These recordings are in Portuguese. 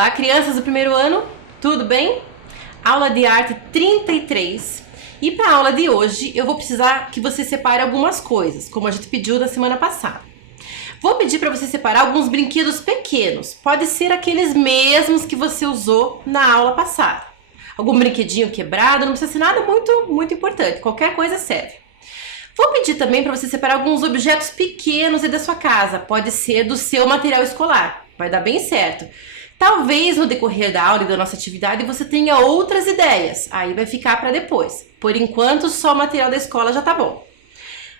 Olá, crianças do primeiro ano, tudo bem? Aula de arte 33. E para a aula de hoje, eu vou precisar que você separe algumas coisas, como a gente pediu na semana passada. Vou pedir para você separar alguns brinquedos pequenos. Pode ser aqueles mesmos que você usou na aula passada. Algum brinquedinho quebrado, não precisa ser nada muito importante. Qualquer coisa serve. Vou pedir também para você separar alguns objetos pequenos aí da sua casa. Pode ser do seu material escolar. Vai dar bem certo. Talvez no decorrer da aula e da nossa atividade você tenha outras ideias. Aí vai ficar para depois. Por enquanto, só o material da escola já tá bom.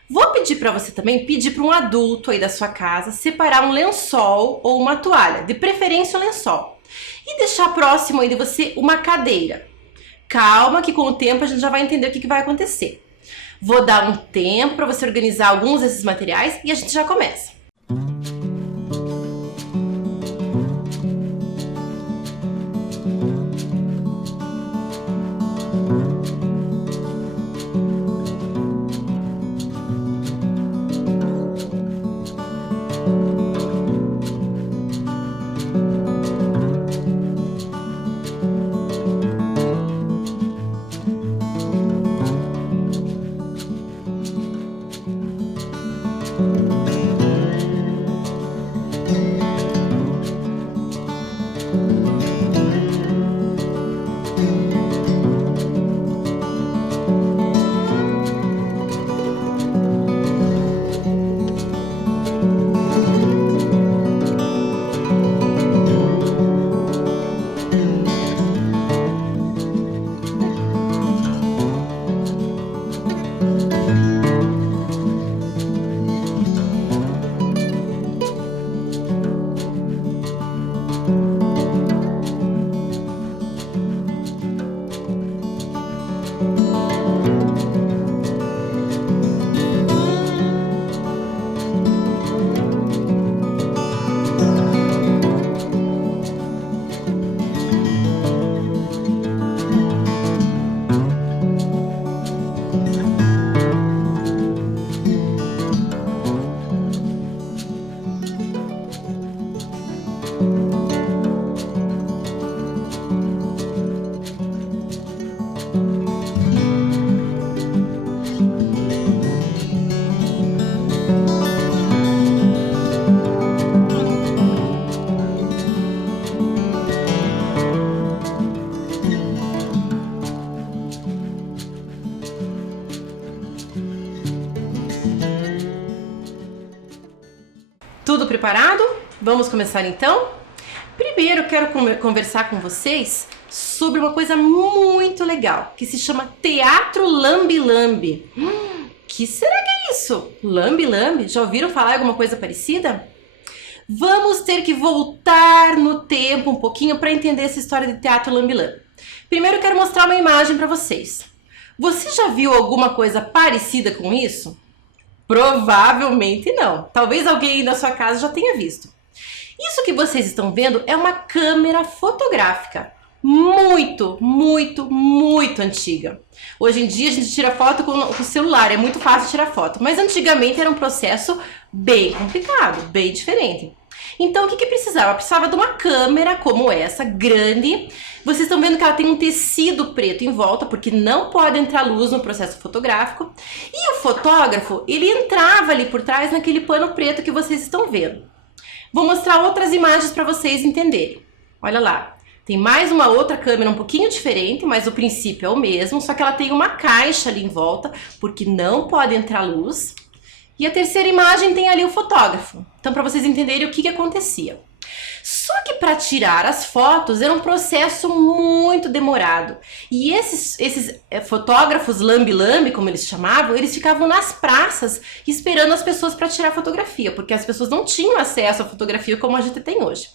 Vou pedir para você também pedir para um adulto aí da sua casa separar um lençol ou uma toalha, de preferência um lençol. E deixar próximo aí de você uma cadeira. Calma que com o tempo a gente já vai entender o que vai acontecer. Vou dar um tempo para você organizar alguns desses materiais e a gente já começa. Tudo preparado? Vamos começar então? Primeiro eu quero conversar com vocês sobre uma coisa muito legal, que se chama Teatro Lambe-Lambe. Que será que é isso? Lambe-Lambe? Já ouviram falar alguma coisa parecida? Vamos ter que voltar no tempo um pouquinho para entender essa história de Teatro Lambe-Lambe. Primeiro eu quero mostrar uma imagem para vocês. Você já viu alguma coisa parecida com isso? Provavelmente não. Talvez alguém aí na sua casa já tenha visto. Isso que vocês estão vendo é uma câmera fotográfica. Muito antiga. Hoje em dia a gente tira foto com o celular, é muito fácil tirar foto. Mas antigamente era um processo bem complicado, bem diferente. Então o que precisava? Precisava de uma câmera como essa, grande. Vocês estão vendo que ela tem um tecido preto em volta, porque não pode entrar luz no processo fotográfico. E o fotógrafo, ele entrava ali por trás naquele pano preto que vocês estão vendo. Vou mostrar outras imagens para vocês entenderem. Olha lá, tem mais uma outra câmera um pouquinho diferente, mas o princípio é o mesmo, só que ela tem uma caixa ali em volta, porque não pode entrar luz. E a terceira imagem tem ali o fotógrafo. Então, para vocês entenderem o que acontecia. Só que para tirar as fotos era um processo muito demorado. E esses fotógrafos lambe-lambe, como eles chamavam, eles ficavam nas praças esperando as pessoas para tirar fotografia, porque as pessoas não tinham acesso à fotografia como a gente tem hoje.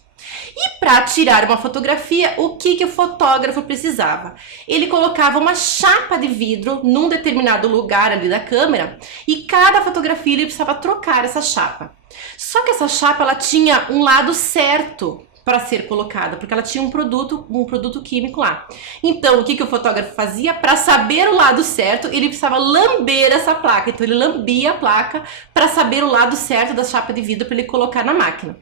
E para tirar uma fotografia, o que o fotógrafo precisava? Ele colocava uma chapa de vidro num determinado lugar ali da câmera e cada fotografia ele precisava trocar essa chapa. Só que essa chapa ela tinha um lado certo para ser colocada, porque ela tinha um produto químico lá. Então, o que o fotógrafo fazia? Para saber o lado certo, ele precisava lamber essa placa. Então, ele lambia a placa para saber o lado certo da chapa de vidro para ele colocar na máquina.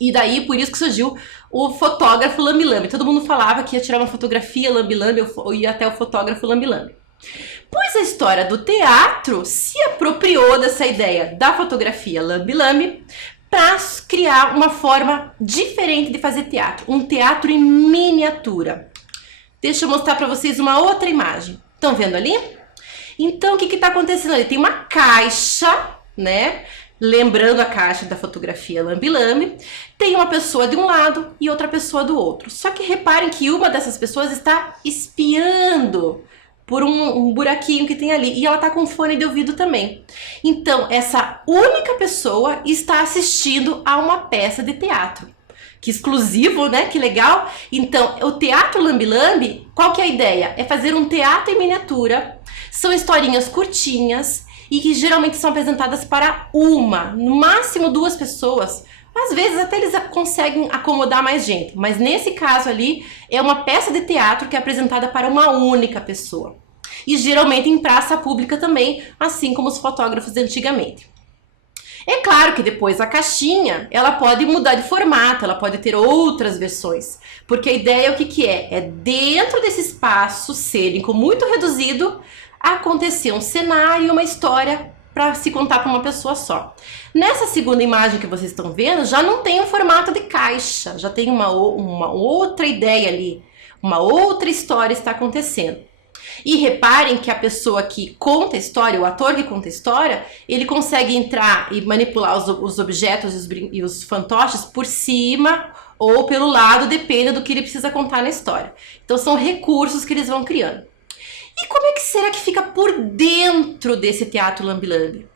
E daí, por isso que surgiu o fotógrafo lambe-lambe. Todo mundo falava que ia tirar uma fotografia lambe-lambe ou ia até o fotógrafo lambe-lambe. Pois a história do teatro se apropriou dessa ideia da fotografia lambe-lambe para criar uma forma diferente de fazer teatro. Um teatro em miniatura. Deixa eu mostrar para vocês uma outra imagem. Estão vendo ali? Então, o que está acontecendo ali? Tem uma caixa, né? Lembrando a caixa da fotografia lambe-lambe, tem uma pessoa de um lado e outra pessoa do outro. Só que reparem que uma dessas pessoas está espiando por um buraquinho que tem ali. E ela tá com fone de ouvido também. Então, essa única pessoa está assistindo a uma peça de teatro. Que exclusivo, né? Que legal. Então, o teatro lambe-lambe, qual que é a ideia? É fazer um teatro em miniatura. São historinhas curtinhas e que geralmente são apresentadas para uma, no máximo 2 pessoas. Às vezes até eles conseguem acomodar mais gente, mas nesse caso ali é uma peça de teatro que é apresentada para uma única pessoa. E geralmente em praça pública também, assim como os fotógrafos de antigamente. É claro que depois a caixinha, ela pode mudar de formato, ela pode ter outras versões. Porque a ideia é o que é? É dentro desse espaço cênico muito reduzido, acontecer um cenário e uma história para se contar para uma pessoa só. Nessa segunda imagem que vocês estão vendo, já não tem um formato de caixa, já tem uma outra ideia ali, uma outra história está acontecendo. E reparem que a pessoa que conta a história, o ator que conta a história, ele consegue entrar e manipular os objetos e os fantoches por cima ou pelo lado, depende do que ele precisa contar na história. Então são recursos que eles vão criando. E como é que será que fica por dentro desse teatro lambe-lambe?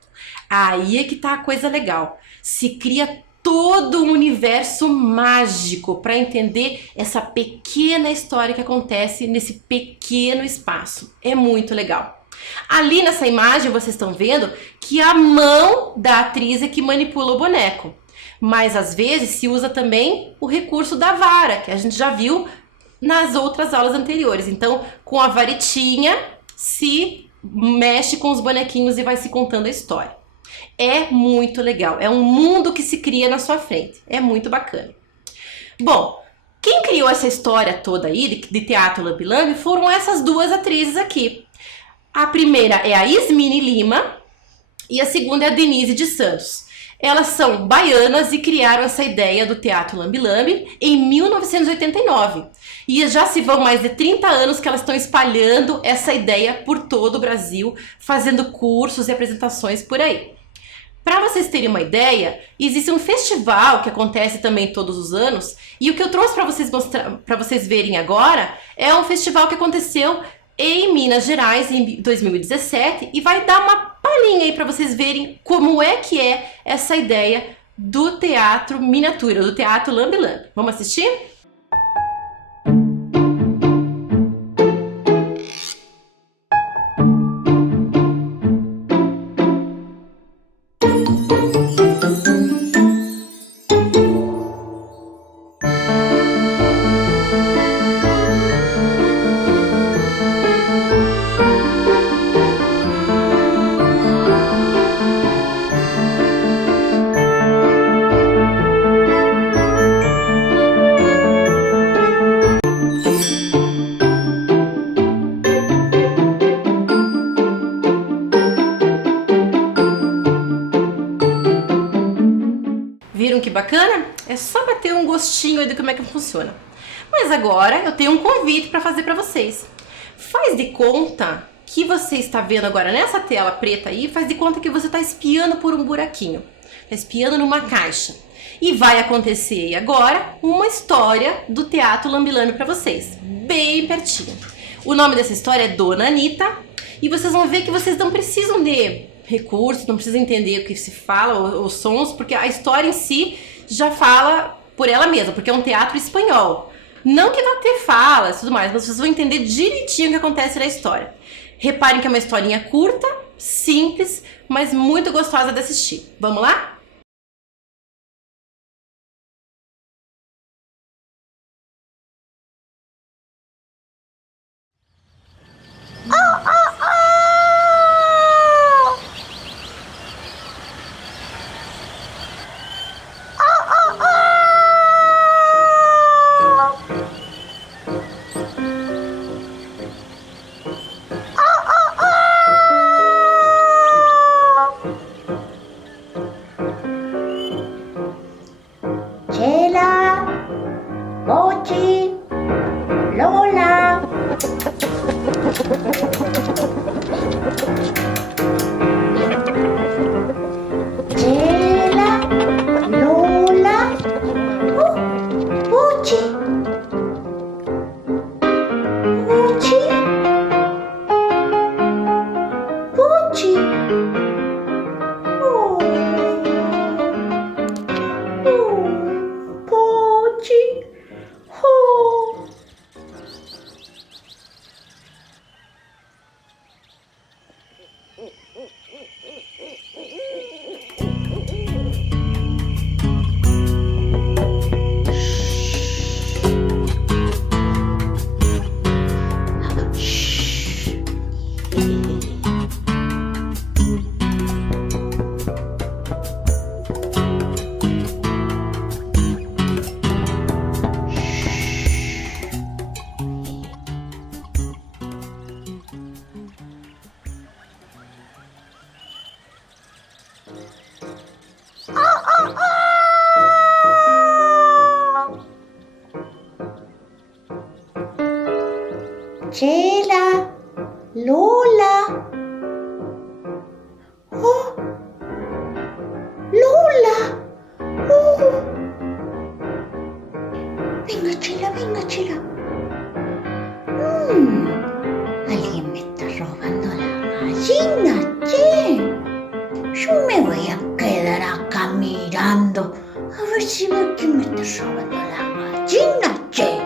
Aí é que tá a coisa legal. Se cria todo um universo mágico para entender essa pequena história que acontece nesse pequeno espaço. É muito legal. Ali nessa imagem vocês estão vendo que a mão da atriz é que manipula o boneco. Mas às vezes se usa também o recurso da vara, que a gente já viu nas outras aulas anteriores. Então, com a varetinha, se mexe com os bonequinhos e vai se contando a história. É muito legal. É um mundo que se cria na sua frente. É muito bacana. Bom, quem criou essa história toda aí de teatro lambe-lambe foram essas 2 atrizes aqui. A primeira é a Ismini Lima e a segunda é a Denise de Santos. Elas são baianas e criaram essa ideia do teatro lambe-lambe em 1989. E já se vão mais de 30 anos que elas estão espalhando essa ideia por todo o Brasil, fazendo cursos e apresentações por aí. Para vocês terem uma ideia, existe um festival que acontece também todos os anos, e o que eu trouxe para vocês mostrar, para vocês verem agora, é um festival que aconteceu em Minas Gerais em 2017 e vai dar uma palhinha aí para vocês verem como é que é essa ideia do teatro miniatura, do teatro lambe-lambe. Vamos assistir? Viram que bacana? É só para ter um gostinho aí de como é que funciona. Mas agora eu tenho um convite para fazer para vocês. Faz de conta que você está vendo agora nessa tela preta aí, faz de conta que você está espiando por um buraquinho. Está espiando numa caixa. E vai acontecer aí agora uma história do teatro lambe-lambe para vocês, bem pertinho. O nome dessa história é Dona Anita e vocês vão ver que vocês não precisam de recursos, não precisam entender o que se fala, os sons, porque a história em si já fala por ela mesma, porque é um teatro espanhol. Não que vai ter falas e tudo mais, mas vocês vão entender direitinho o que acontece na história. Reparem que é uma historinha curta, simples, mas muito gostosa de assistir. Vamos lá? Chela, Pochi, Lola. Chela, Lola, Pochi, Pochi, Pochi. Oh, Pochi. Oh. Chela, Lola. Oh, Lola. Oh. Venga, Chela, venga, Chela. Alguien me está robando la gallina, che. Yo me voy a quedar acá mirando a ver si veo quién me está robando la gallina, che.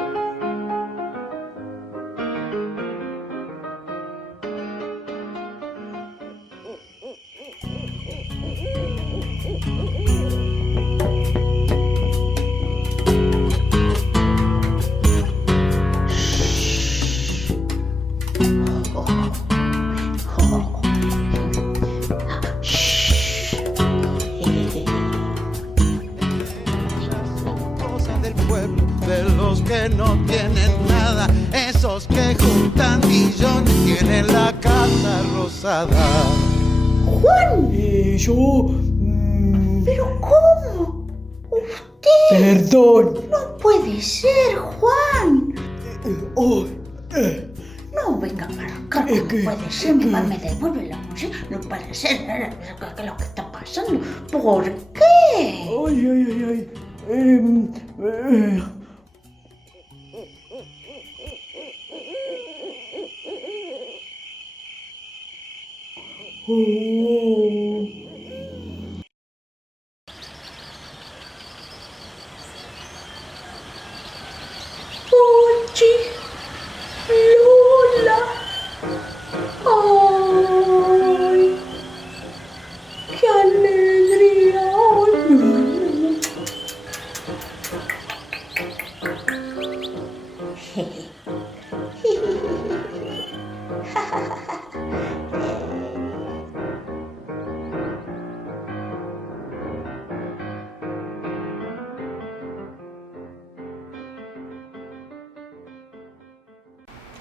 De los que no tienen nada, esos que juntan millones tienen la casa rosada. Juan, Yo... ¿pero cómo? Usted Perdón. no puede ser, Juan. Oh, No venga para acá, Es no que- puede ser, mi mamá me devuelve la música, no puede ser, ¿qué es lo que está pasando? ¿Por qué? ay, ay, ay, ay. Em, eh, oh. Pochi, Lola, ay, qué alegría,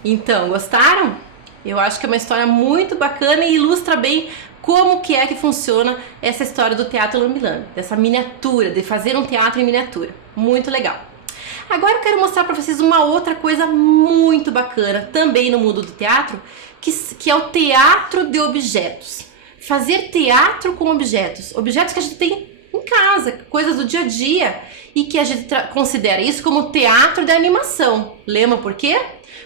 Então, gostaram? Eu acho que é uma história muito bacana e ilustra bem como que é que funciona essa história do teatro lambi-lambi, dessa miniatura, de fazer um teatro em miniatura. Muito legal. Agora eu quero mostrar para vocês uma outra coisa muito bacana, também no mundo do teatro, que é o teatro de objetos. Fazer teatro com objetos, objetos que a gente tem em casa, coisas do dia a dia, e que a gente considera isso como teatro de animação. Lembra por quê?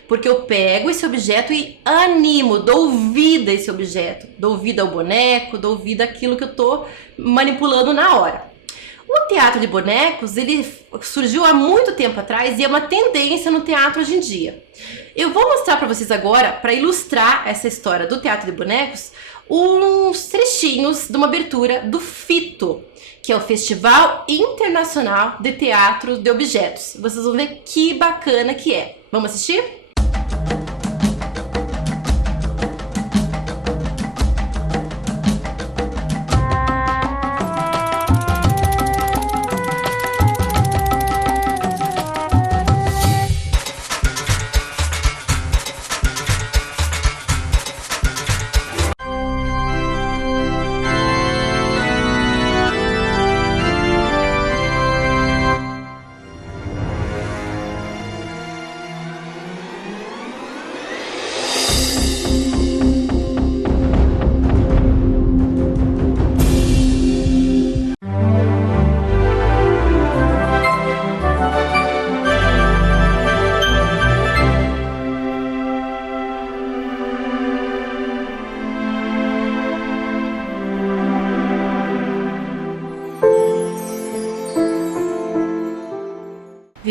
Porque eu pego esse objeto e animo, dou vida a esse objeto, dou vida ao boneco, dou vida àquilo que eu tô manipulando na hora. O teatro de bonecos, ele surgiu há muito tempo atrás e é uma tendência no teatro hoje em dia. Eu vou mostrar para vocês agora, para ilustrar essa história do teatro de bonecos, uns trechinhos de uma abertura do FITO, que é o Festival Internacional de Teatro de Objetos. Vocês vão ver que bacana que é. Vamos assistir?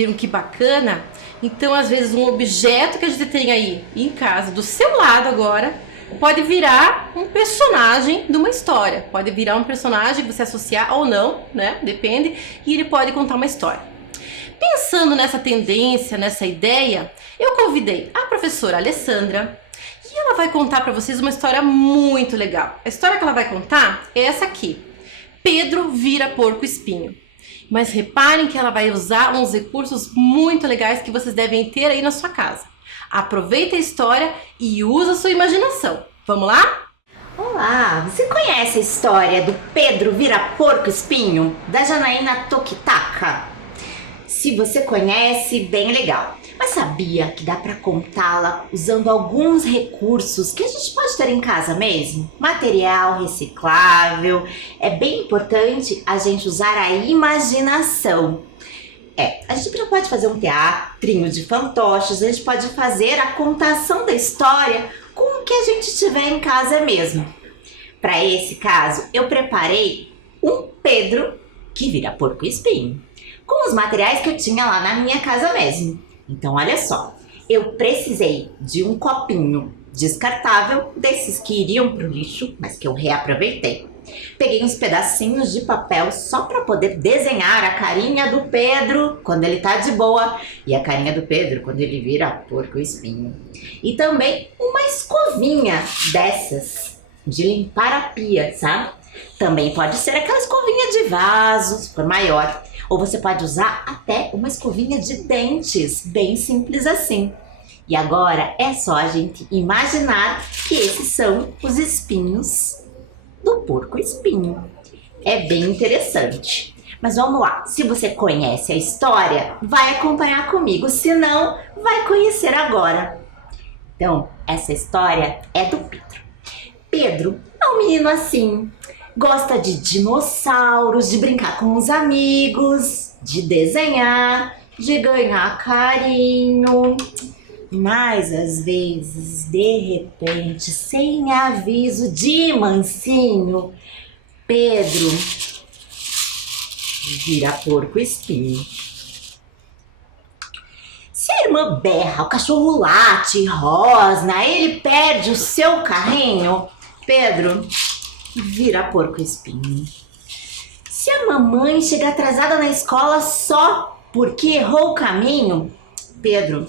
Viram que bacana? Então, às vezes, um objeto que a gente tem aí em casa, do seu lado agora, pode virar um personagem de uma história. Pode virar um personagem que você associar ou não, né? Depende. E ele pode contar uma história. Pensando nessa tendência, nessa ideia, eu convidei a professora Alessandra e ela vai contar para vocês uma história muito legal. A história que ela vai contar é essa aqui. Pedro vira porco espinho. Mas reparem que ela vai usar uns recursos muito legais que vocês devem ter aí na sua casa. Aproveita a história e usa a sua imaginação. Vamos lá? Olá, você conhece a história do Pedro vira porco espinho, da Janaína Tokitaka? Se você conhece, bem legal. Mas sabia que dá para contá-la usando alguns recursos que a gente pode ter em casa mesmo? Material reciclável. É bem importante a gente usar a imaginação. A gente não pode fazer um teatrinho de fantoches, a gente pode fazer a contação da história com o que a gente tiver em casa mesmo. Para esse caso, eu preparei um Pedro que vira porco espinho, com os materiais que eu tinha lá na minha casa mesmo. Então, olha só, eu precisei de um copinho descartável, desses que iriam pro lixo, mas que eu reaproveitei. Peguei uns pedacinhos de papel só para poder desenhar a carinha do Pedro quando ele tá de boa e a carinha do Pedro quando ele vira porco espinho. E também uma escovinha dessas de limpar a pia, sabe? Também pode ser aquela escovinha de vaso, se for maior. Ou você pode usar até uma escovinha de dentes, bem simples assim. E agora é só a gente imaginar que esses são os espinhos do porco espinho. É bem interessante. Mas vamos lá, se você conhece a história, vai acompanhar comigo, se não, vai conhecer agora. Então, essa história é do Pedro. Pedro é um menino assim, gosta de dinossauros, de brincar com os amigos, de desenhar, de ganhar carinho. Mas às vezes, de repente, sem aviso de mansinho, Pedro vira porco espinho. Se a irmã berra, o cachorro late, rosna, ele perde o seu carrinho, Pedro vira porco espinho. Se a mamãe chega atrasada na escola só porque errou o caminho, Pedro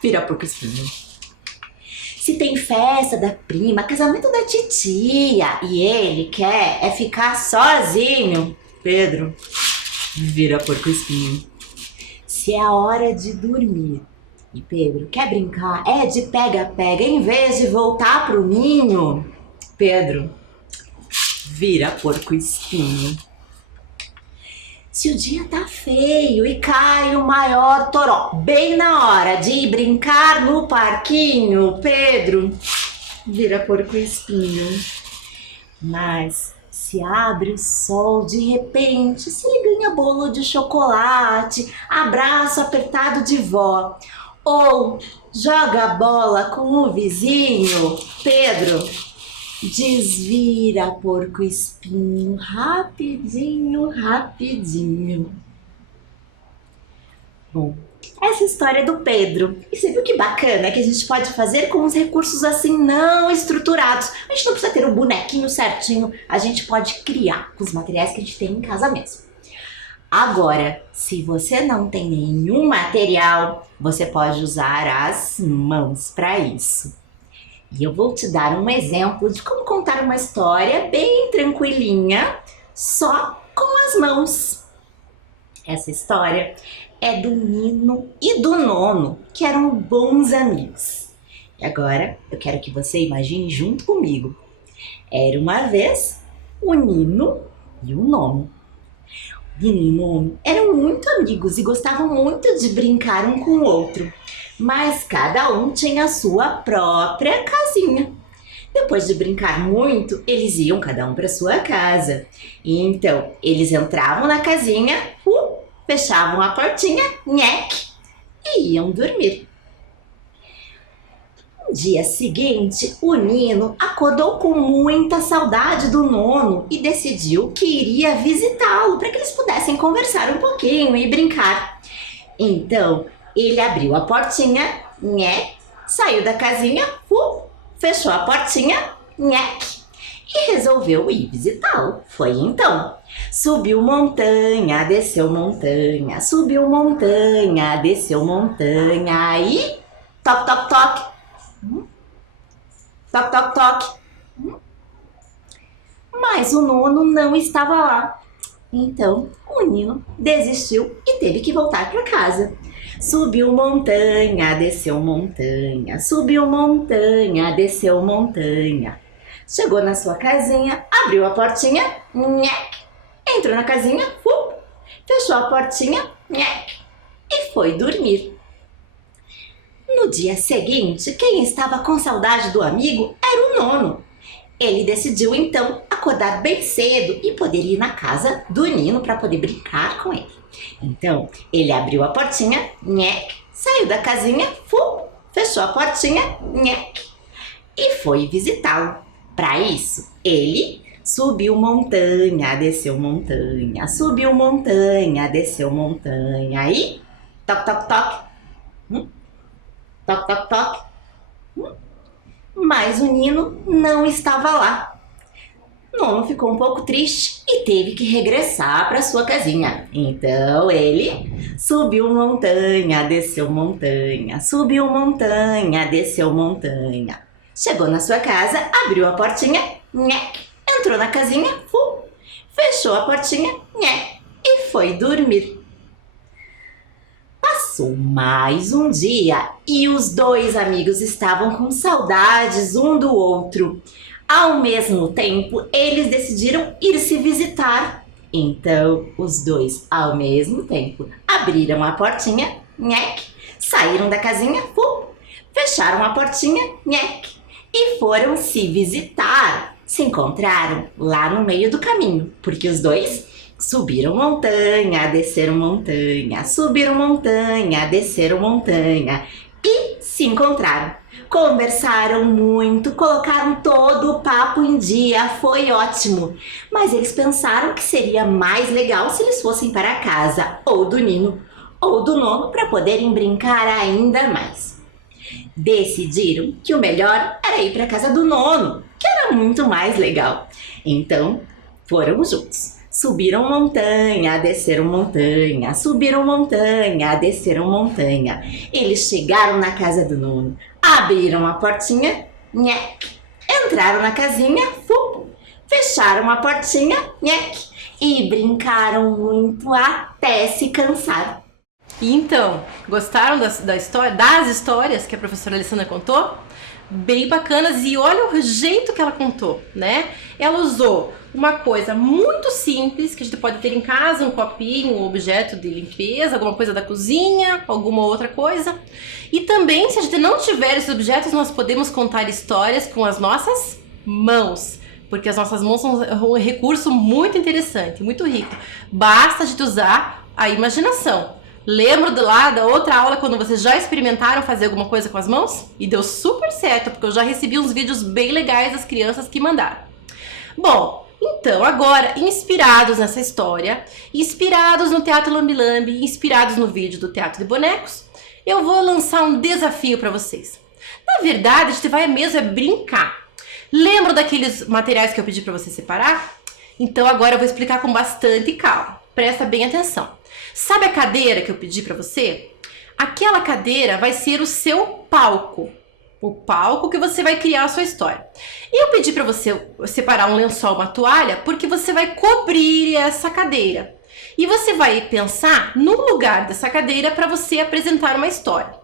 vira porco espinho. Se tem festa da prima, casamento da titia e ele quer ficar sozinho, Pedro vira porco espinho. Se é a hora de dormir e Pedro quer brincar de pega-pega em vez de voltar pro ninho, Pedro vira porco espinho. Se o dia tá feio e cai o maior toró bem na hora de ir brincar no parquinho, Pedro vira porco espinho. Mas se abre o sol de repente, se ele ganha bolo de chocolate, abraço apertado de vó, ou joga a bola com o vizinho, Pedro desvira porco espinho, rapidinho, rapidinho. Bom, essa é a história do Pedro. E você viu que bacana que a gente pode fazer com os recursos assim não estruturados. A gente não precisa ter o bonequinho certinho, a gente pode criar com os materiais que a gente tem em casa mesmo. Agora, se você não tem nenhum material, você pode usar as mãos para isso. E eu vou te dar um exemplo de como contar uma história bem tranquilinha, só com as mãos. Essa história é do Nino e do Nono, que eram bons amigos. E agora eu quero que você imagine junto comigo. Era uma vez o Nino e o Nono. O Nino e o Nono eram muito amigos e gostavam muito de brincar um com o outro. Mas cada um tinha a sua própria casinha. Depois de brincar muito, eles iam cada um para sua casa. E então, eles entravam na casinha, fechavam a portinha, nheque, e iam dormir. No dia seguinte, o Nino acordou com muita saudade do Nono e decidiu que iria visitá-lo para que eles pudessem conversar um pouquinho e brincar. Então, ele abriu a portinha, nhé, saiu da casinha, fechou a portinha, nhé, e resolveu ir visitá-lo. Foi então. Subiu montanha, desceu montanha, subiu montanha, desceu montanha e... Toc, toc, toc. Toc, toc, toc. Mas o nono não estava lá. Então, o Nino desistiu e teve que voltar para casa. Subiu montanha, desceu montanha, subiu montanha, desceu montanha. Chegou na sua casinha, abriu a portinha, nhec, entrou na casinha, fechou a portinha, nhec, e foi dormir. No dia seguinte, quem estava com saudade do amigo era o nono. Ele decidiu então acordar bem cedo e poder ir na casa do Nino para poder brincar com ele. Então, ele abriu a portinha, nhec, saiu da casinha, fechou a portinha, nhec, e foi visitá-lo. Para isso, ele subiu montanha, desceu montanha, subiu montanha, desceu montanha e... Toc, toc, toc. Toc, toc, toc. Mas o Nino não estava lá. Nono ficou um pouco triste e teve que regressar para sua casinha. Então ele subiu montanha, desceu montanha, subiu montanha, desceu montanha. Chegou na sua casa, abriu a portinha, nhec, entrou na casinha, fechou a portinha, nhec, e foi dormir. Passou mais um dia e os dois amigos estavam com saudades um do outro. Ao mesmo tempo, eles decidiram ir se visitar. Então, os dois, ao mesmo tempo, abriram a portinha, nhec, saíram da casinha, fecharam a portinha, nhec, e foram se visitar. Se encontraram lá no meio do caminho, porque os dois subiram montanha, desceram montanha, subiram montanha, desceram montanha e se encontraram. Conversaram muito, colocaram todo o papo em dia, foi ótimo. Mas eles pensaram que seria mais legal se eles fossem para a casa ou do Nino ou do Nono para poderem brincar ainda mais. Decidiram que o melhor era ir para a casa do Nono, que era muito mais legal. Então, foram juntos. Subiram montanha, desceram montanha, subiram montanha, desceram montanha. Eles chegaram na casa do Nono, abriram a portinha, nhec, entraram na casinha, fecharam a portinha, nhec, e brincaram muito até se cansar. E então, gostaram das histórias que a professora Alessandra contou? Bem bacanas, e olha o jeito que ela contou, né? Ela usou uma coisa muito simples que a gente pode ter em casa, um copinho, um objeto de limpeza, alguma coisa da cozinha, alguma outra coisa. E também, se a gente não tiver esses objetos, nós podemos contar histórias com as nossas mãos, porque as nossas mãos são um recurso muito interessante, muito rico. Basta a gente usar a imaginação. Lembra da outra aula quando vocês já experimentaram fazer alguma coisa com as mãos? E deu super certo, porque eu já recebi uns vídeos bem legais das crianças que mandaram. Bom, então agora, inspirados nessa história, inspirados no Teatro Lambi-Lambi, inspirados no vídeo do Teatro de Bonecos, eu vou lançar um desafio para vocês. Na verdade, a gente vai mesmo brincar. Lembra daqueles materiais que eu pedi para você separar? Então agora eu vou explicar com bastante calma. Presta bem atenção. Sabe a cadeira que eu pedi para você? Aquela cadeira vai ser o seu palco. O palco que você vai criar a sua história. E eu pedi para você separar um lençol, uma toalha, porque você vai cobrir essa cadeira. E você vai pensar no lugar dessa cadeira para você apresentar uma história.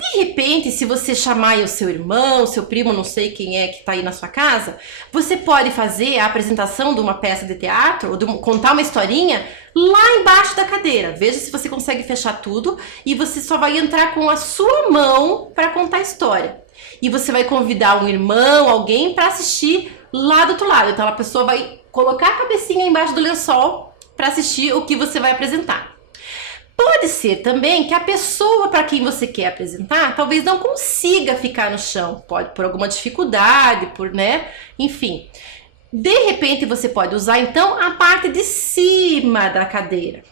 De repente, se você chamar aí o seu irmão, seu primo, não sei quem é que está aí na sua casa, você pode fazer a apresentação de uma peça de teatro, ou contar uma historinha lá embaixo da cadeira. Veja se você consegue fechar tudo e você só vai entrar com a sua mão para contar a história. E você vai convidar um irmão, alguém para assistir lá do outro lado. Então a pessoa vai colocar a cabecinha embaixo do lençol para assistir o que você vai apresentar. Pode ser também que a pessoa para quem você quer apresentar talvez não consiga ficar no chão, pode por alguma dificuldade, enfim. De repente você pode usar então a parte de cima da cadeira.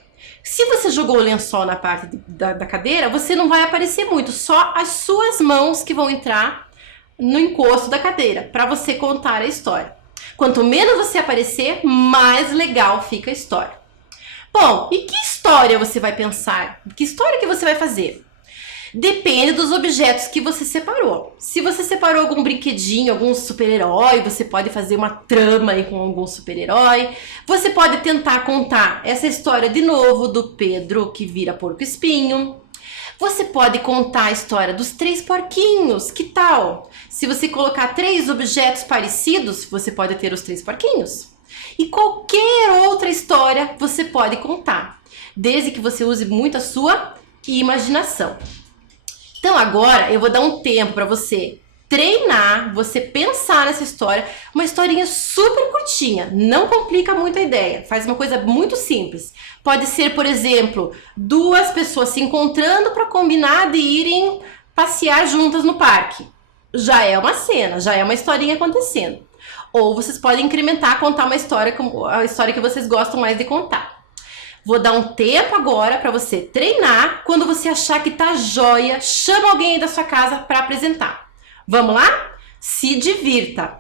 Se você jogou o lençol na parte da cadeira, você não vai aparecer muito, só as suas mãos que vão entrar no encosto da cadeira, para você contar a história. Quanto menos você aparecer, mais legal fica a história. Bom, e que história você vai pensar? Que história que você vai fazer? Depende dos objetos que você separou. Se você separou algum brinquedinho, algum super-herói, você pode fazer uma trama aí com algum super-herói. Você pode tentar contar essa história de novo do Pedro que vira porco-espinho. Você pode contar a história dos 3 porquinhos, que tal? Se você colocar 3 objetos parecidos, você pode ter os 3 porquinhos. E qualquer outra história você pode contar, desde que você use muito a sua imaginação. Então agora eu vou dar um tempo para você treinar, você pensar nessa história, uma historinha super curtinha, não complica muito a ideia, faz uma coisa muito simples. Pode ser, por exemplo, 2 pessoas se encontrando para combinar de irem passear juntas no parque. Já é uma cena, já é uma historinha acontecendo. Ou vocês podem incrementar, contar uma história, a história que vocês gostam mais de contar. Vou dar um tempo agora para você treinar. Quando você achar que tá joia, chama alguém aí da sua casa para apresentar. Vamos lá? Se divirta!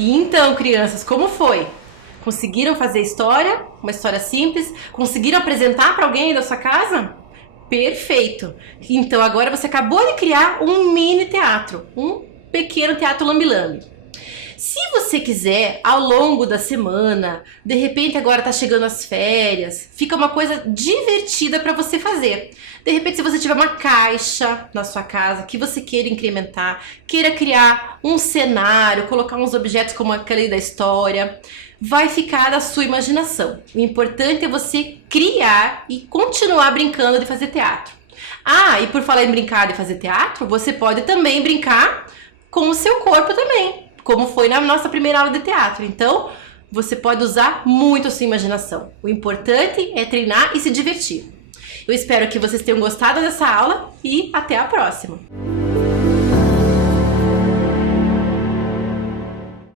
E então, crianças, como foi? Conseguiram fazer história? Uma história simples? Conseguiram apresentar para alguém da sua casa? Perfeito! Então agora você acabou de criar um mini teatro, um pequeno teatro lambi-lambi. Se você quiser, ao longo da semana, de repente agora tá chegando as férias, fica uma coisa divertida para você fazer. De repente, se você tiver uma caixa na sua casa que você queira incrementar, queira criar um cenário, colocar uns objetos como aquele da história, vai ficar da sua imaginação. O importante é você criar e continuar brincando de fazer teatro. Ah, e por falar em brincar de fazer teatro, você pode também brincar com o seu corpo também, como foi na nossa primeira aula de teatro. Então, você pode usar muito a sua imaginação. O importante é treinar e se divertir. Eu espero que vocês tenham gostado dessa aula e até a próxima!